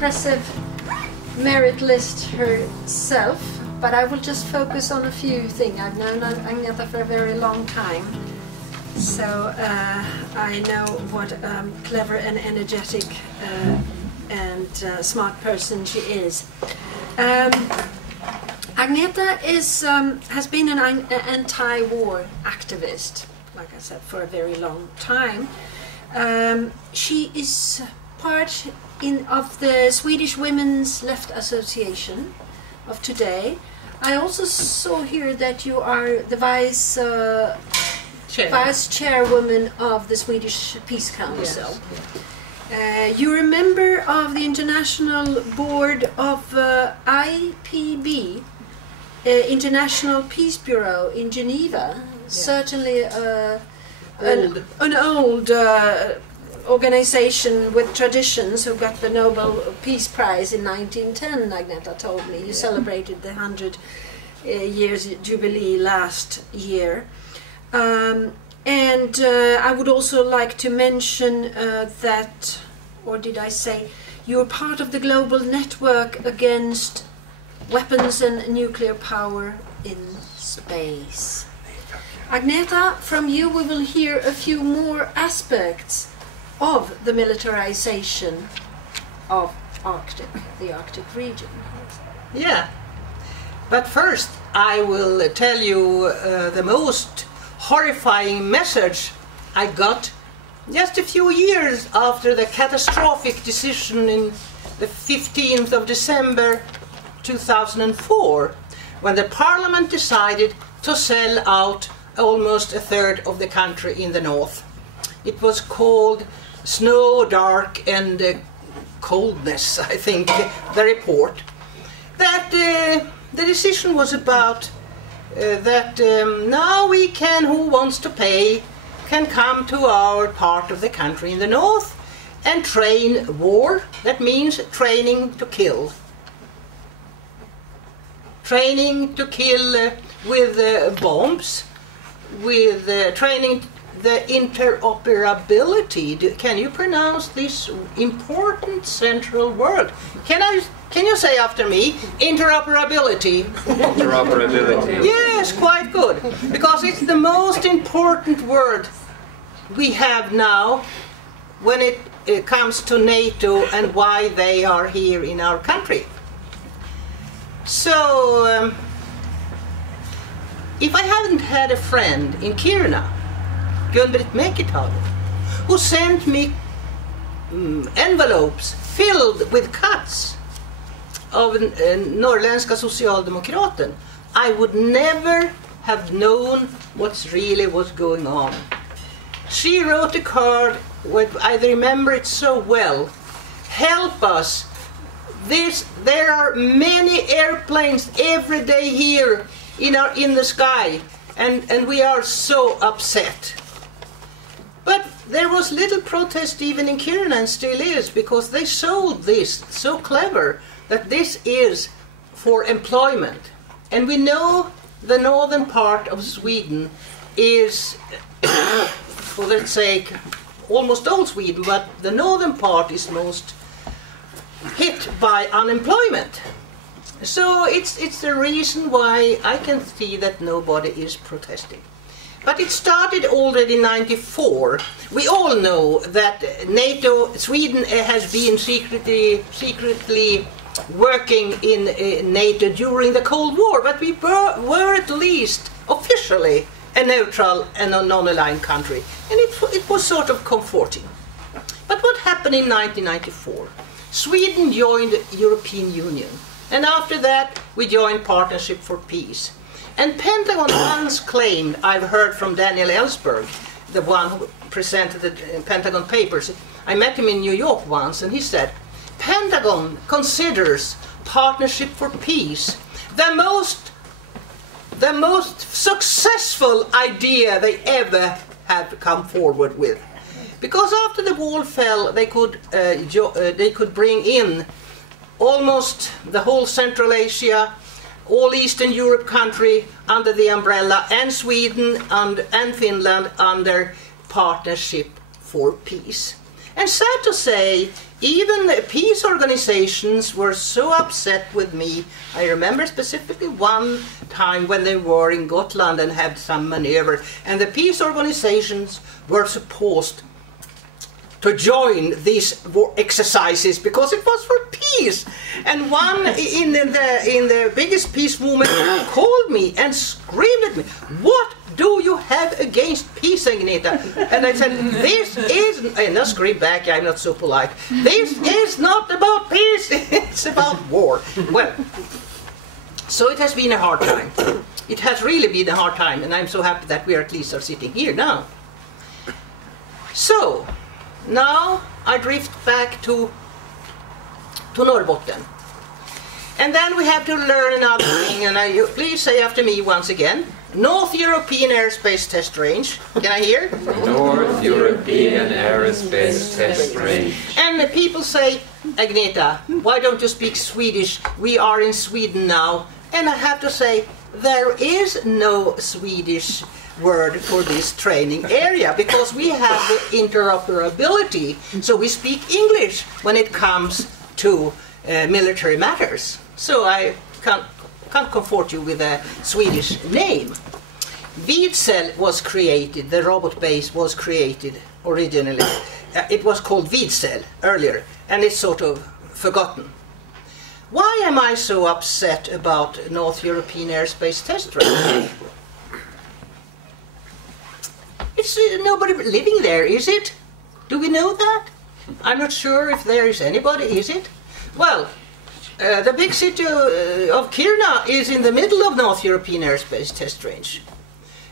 impressive merit list herself, but I will just focus on a few things. I've known Agneta for a very long time, so I know what a clever and energetic and smart person she is. Agneta has been an anti-war activist, like I said, for a very long time. She is part of the Swedish Women's Left Association of today. I also saw here that you are the vice chairwoman of the Swedish Peace Council. Yes. You're a member of the International Board of IPB, International Peace Bureau in Geneva. Yeah. Certainly an old organization with traditions who got the Nobel Peace Prize in 1910, Agneta told me. You celebrated the 100 years jubilee last year. And I would also like to mention that, or did I say, you're part of the global network against weapons and nuclear power in space. Agneta, from you we will hear a few more aspects of the militarization of the Arctic region. Yeah, but first I will tell you the most horrifying message I got just a few years after the catastrophic decision in the 15th of December 2004, when the parliament decided to sell out almost a third of the country in the north. It was called Snow, Dark and Coldness, I think, the report. That the decision was about that now we can, who wants to pay, can come to our part of the country in the north and train war. That means training to kill. Training to kill with bombs, with training the interoperability. Can you pronounce this important central word? Can you say after me, interoperability? Interoperability. Yes, quite good. Because it's the most important word we have now when it comes to NATO and why they are here in our country. So, if I hadn't had a friend in Kiruna, Gun-Britt Mäkitalo, who sent me envelopes filled with cuts of Norrländska Socialdemokraten, I would never have known what really was going on. She wrote a card, I remember it so well, help us. There are many airplanes every day here in the sky, and we are so upset. But there was little protest even in Kiruna, and still is, because they sold this so clever that this is for employment. And we know the northern part of Sweden is, for let's say, almost all Sweden, but the northern part is most hit by unemployment. So it's the reason why I can see that nobody is protesting. But it started already in '94. We all know that NATO, Sweden has been secretly working in NATO during the Cold War, but we were at least officially a neutral and a non-aligned country. And it was sort of comforting. But what happened in 1994? Sweden joined the European Union. And after that, we joined Partnership for Peace. And Pentagon once claimed, I've heard from Daniel Ellsberg, the one who presented the Pentagon Papers, I met him in New York once, and he said, Pentagon considers Partnership for Peace the most successful idea they ever have come forward with. Because after the wall fell, they could bring in almost the whole Central Asia, all Eastern Europe country under the umbrella, and Sweden and Finland under Partnership for Peace. And sad to say, even the peace organizations were so upset with me. I remember specifically one time when they were in Gotland and had some maneuver, and the peace organizations were supposed to join these exercises because it was for peace. And one in the biggest peace movement called me and screamed at me, "What do you have against peace, Agneta?" And I said, "This is," and I screamed back, I'm not so polite, "This is not about peace, it's about war." Well, so it has been a hard time. It has really been a hard time, and I'm so happy that we at least are sitting here now. So, now I drift back to Norrbotten. And then we have to learn another thing, and please say after me once again. North European Airspace Test Range. Can I hear? North European Aerospace Test Range. And the people say, "Agneta, why don't you speak Swedish? We are in Sweden now." And I have to say, there is no Swedish word for this training area because we have the interoperability, so we speak English when it comes to military matters. So I can't comfort you with a Swedish name. Vidsel was created, the robot base was created originally. It was called Vidsel earlier, and it's sort of forgotten. Why am I so upset about North European Airspace Test Range? It's nobody living there, is it? Do we know that? I'm not sure if there is anybody, is it? Well, the big city of Kiruna is in the middle of North European Airspace Test Range.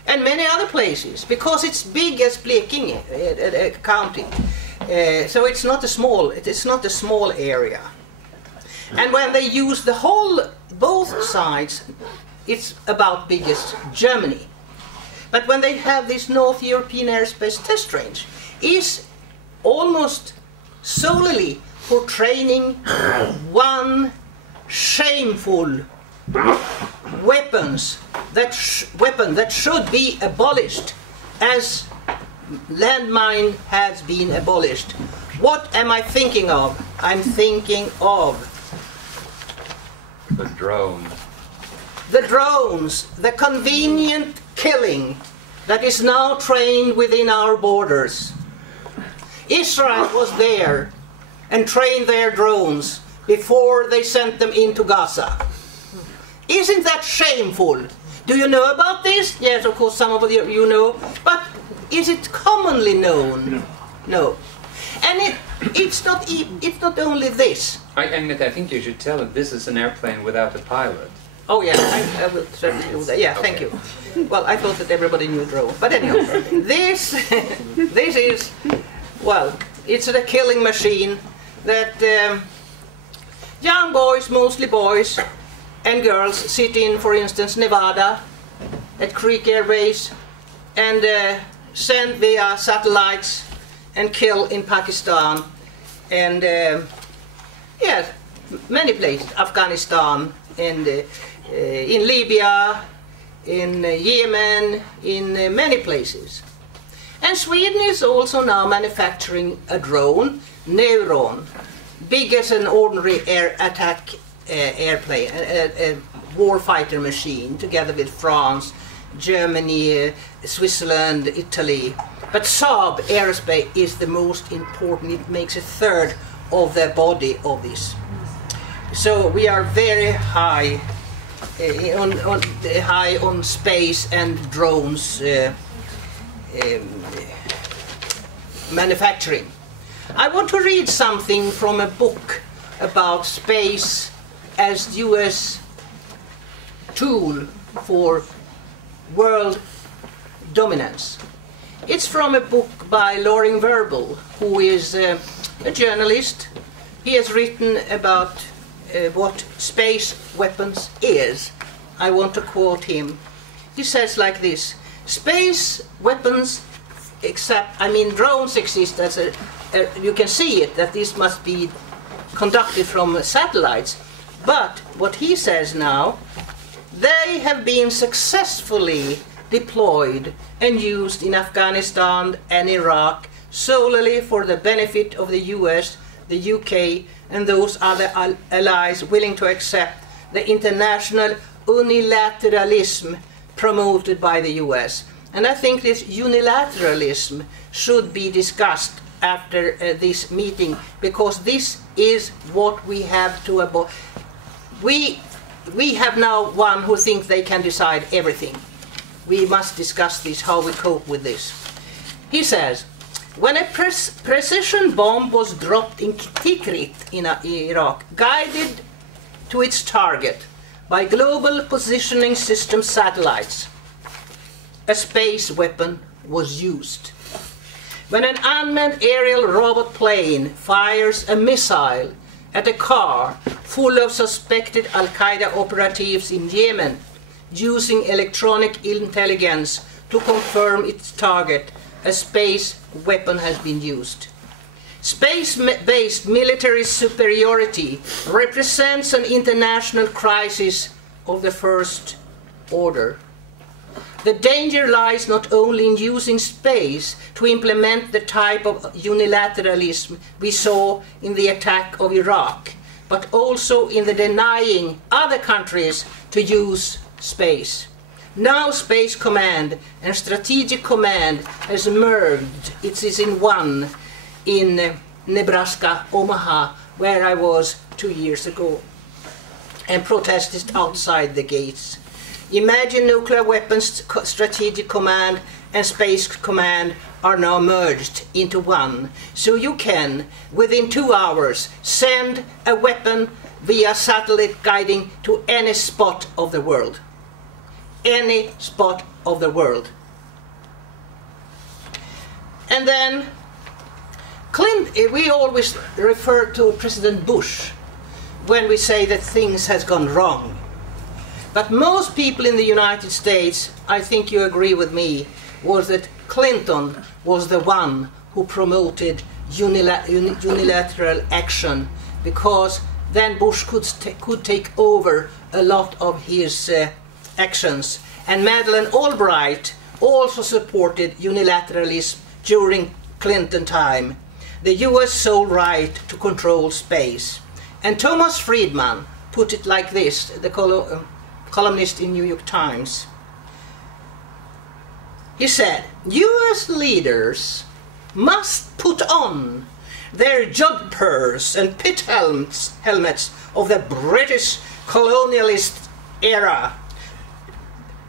And many other places, because it's big as Blekinge county. So it's not a small area. And when they use both sides, it's about big as Germany. But when they have this North European Airspace Test Range, is almost solely for training one shameful weapon that should be abolished, as landmine has been abolished. What am I thinking of? I'm thinking of The drone. the drones, the convenient killing that is now trained within our borders. Israel was there and trained their drones before they sent them into Gaza. Isn't that shameful? Do you know about this? Yes, of course, some of you know. But is it commonly known? No. And it's not only this. Agneta, I think you should tell them this is an airplane without a pilot. Oh yeah, I will certainly do that. Yeah, thank you. Well, I thought that everybody knew drone. But anyhow, this is, well, it's a killing machine that young boys, mostly boys and girls, sit in, for instance, Nevada at Creek Air Base and send via satellites and kill in Pakistan and yes, many places, Afghanistan and in Libya, in Yemen, in many places. And Sweden is also now manufacturing a drone, Neuron, big as an ordinary air attack airplane, a warfighter machine, together with France, Germany, Switzerland, Italy. But Saab Aerospace is the most important. It makes a third of the body of this. So we are very high on space and drones manufacturing. I want to read something from a book about space as US tool for world dominance. It's from a book by Loring Verbal, who is a journalist. He has written about what space weapons is. I want to quote him. He says like this: space weapons, drones exist as you can see it, that this must be conducted from satellites. But what he says now, they have been successfully deployed and used in Afghanistan and Iraq solely for the benefit of the US, the UK, and those other allies willing to accept the international unilateralism promoted by the US. And I think this unilateralism should be discussed after this meeting, because this is what we have to avoid. We have now one who thinks they can decide everything. We must discuss this, how we cope with this. He says, when a precision bomb was dropped in Tikrit in Iraq, guided to its target by global positioning system satellites, a space weapon was used. When an unmanned aerial robot plane fires a missile at a car full of suspected Al-Qaeda operatives in Yemen, using electronic intelligence to confirm its target, a space weapon has been used. Space-based military superiority represents an international crisis of the first order. The danger lies not only in using space to implement the type of unilateralism we saw in the attack of Iraq, but also in the denying other countries to use space. Now Space Command and Strategic Command has merged. It is in one in Nebraska, Omaha, where I was 2 years ago, and protested outside the gates. Imagine nuclear weapons strategic command and space command are now merged into one. So you can, within 2 hours, send a weapon via satellite guiding to any spot of the world. Any spot of the world. And then, we always refer to President Bush when we say that things has gone wrong. But most people in the United States, I think you agree with me, was that Clinton was the one who promoted unilateral action, because then Bush could take over a lot of his actions. And Madeleine Albright also supported unilateralism during Clinton time, the US sole right to control space. And Thomas Friedman put it like this, the columnist in New York Times. He said, US leaders must put on their jodhpurs and pit helmets of the British colonialist era.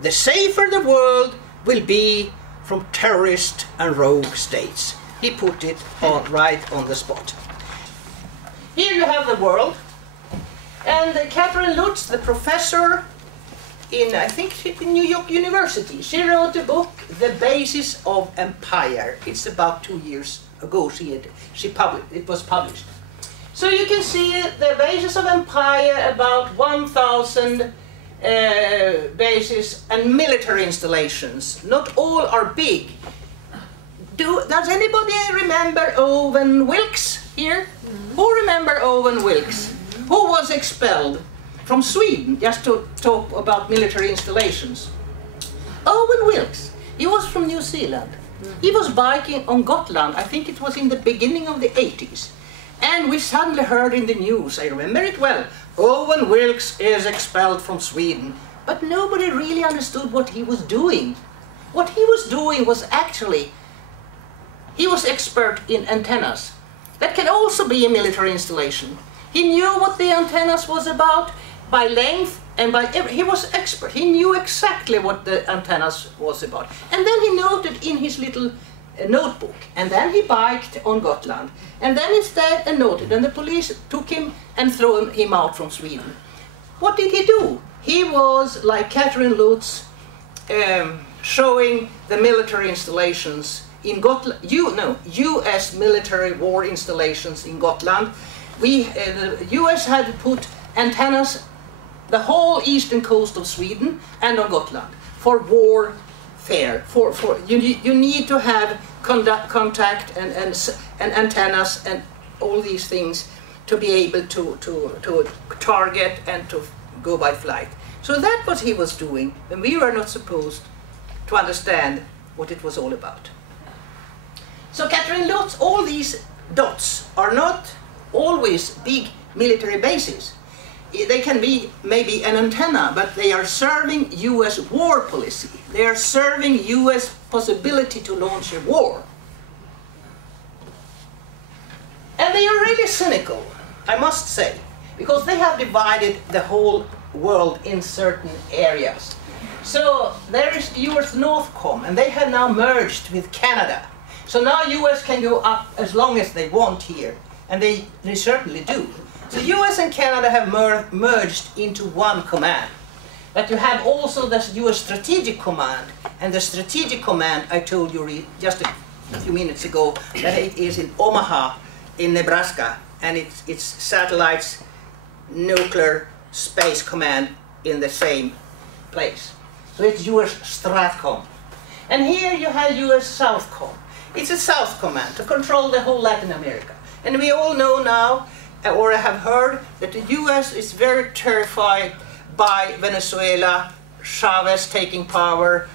The safer the world will be from terrorist and rogue states. He put it right on the spot. Here you have the world. And Catherine Lutz, the professor in, I think, in New York University, she wrote a book, The Basis of Empire. It's about 2 years ago it was published. So you can see the basis of empire, about 1,000 bases and military installations. Not all are big. Does anybody remember Owen Wilkes here? Who remember Owen Wilkes? Who was expelled from Sweden, just to talk about military installations? Owen Wilkes, he was from New Zealand. He was biking on Gotland, I think it was in the beginning of the 80s. And we suddenly heard in the news, I remember it well, Owen Wilkes is expelled from Sweden. But nobody really understood what he was doing. What he was doing was actually, he was expert in antennas. That can also be a military installation. He knew what the antennas was about by length and by he was expert. He knew exactly what the antennas was about. And then he noted in his little notebook. And then he biked on Gotland. And then instead noted. And the police took him and threw him out from Sweden. What did he do? He was, like Catherine Lutz, showing the military installations in Gotland. U.S. military war installations in Gotland. The US had put antennas the whole eastern coast of Sweden and on Gotland for warfare. You need to have contact and antennas and all these things to be able to target and to go by flight. So that's what he was doing, and we were not supposed to understand what it was all about. So Catherine, lots, all these dots are not always big military bases. They can be maybe an antenna, but they are serving US war policy. They are serving US possibility to launch a war. And they are really cynical, I must say, because they have divided the whole world in certain areas. So there is US Northcom, and they have now merged with Canada. So now US can go up as long as they want here, and they certainly do. So US and Canada have merged into one command. But you have also the US Strategic Command, and the Strategic Command, I told you just a few minutes ago, that it is in Omaha, in Nebraska, and it's satellites, nuclear, space command in the same place. So it's US Stratcom. And here you have US Southcom. It's a South Command to control the whole Latin America. And we all know now, or have heard, that the US is very terrified by Venezuela, Chavez taking power,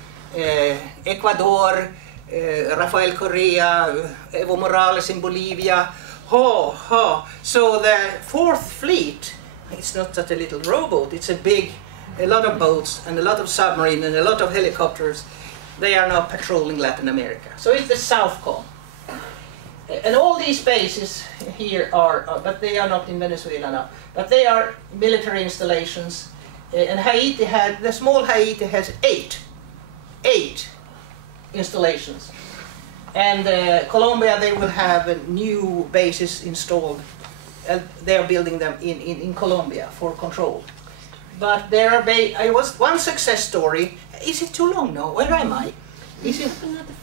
Ecuador, Rafael Correa, Evo Morales in Bolivia. So the Fourth Fleet, it's not just a little rowboat, it's a lot of boats and a lot of submarines and a lot of helicopters. They are now patrolling Latin America. So it's the Southcom. And all these bases here are, but they are not in Venezuela now, but they are military installations. And Haiti had, the small Haiti has eight installations. And Colombia, they will have new bases installed. They are building them in Colombia for control. But there are, I was one success story. Is it too long now? Where am I? Is it?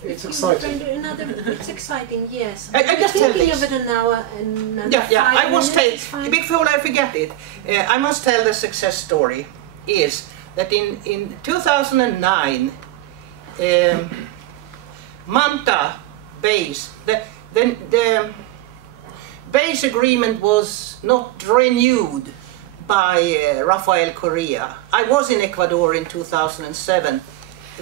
It's exciting. It's exciting, yes. I just tell thinking this. of it an hour and I must tell, before I forget it, I must tell the success story is that in 2009, Manta base, the base agreement was not renewed by Rafael Correa. I was in Ecuador in 2007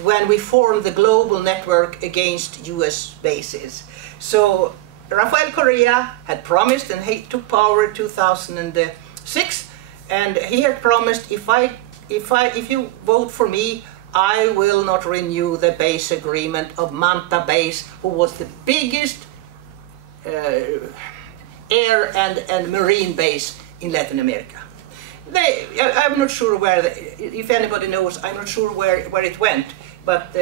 when we formed the global network against US bases. So Rafael Correa had promised, and he took power in 2006, and he had promised, if you vote for me, I will not renew the base agreement of Manta base, who was the biggest air and marine base in Latin America. I'm not sure where, if anybody knows, I'm not sure where it went, but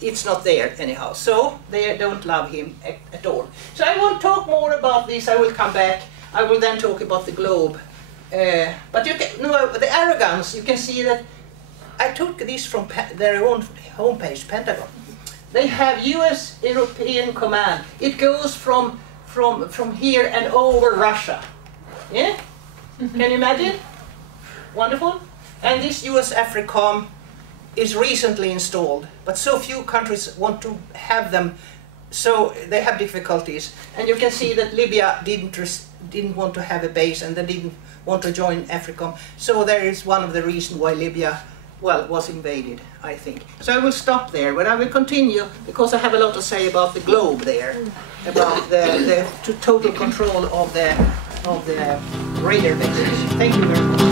it's not there anyhow. So they don't love him at all. So I won't talk more about this. I will come back. I will then talk about the globe. But you can, the arrogance, you can see that I took this from their own homepage, Pentagon. They have US European Command. It goes from here and over Russia. Yeah? Can you imagine? Wonderful. And this US AFRICOM is recently installed, but so few countries want to have them, so they have difficulties. And you can see that Libya didn't want to have a base, and they didn't want to join AFRICOM. So there is one of the reasons why Libya, well, was invaded, I think. So I will stop there, but I will continue because I have a lot to say about the globe there, about the total control of the radar bases. Thank you very much.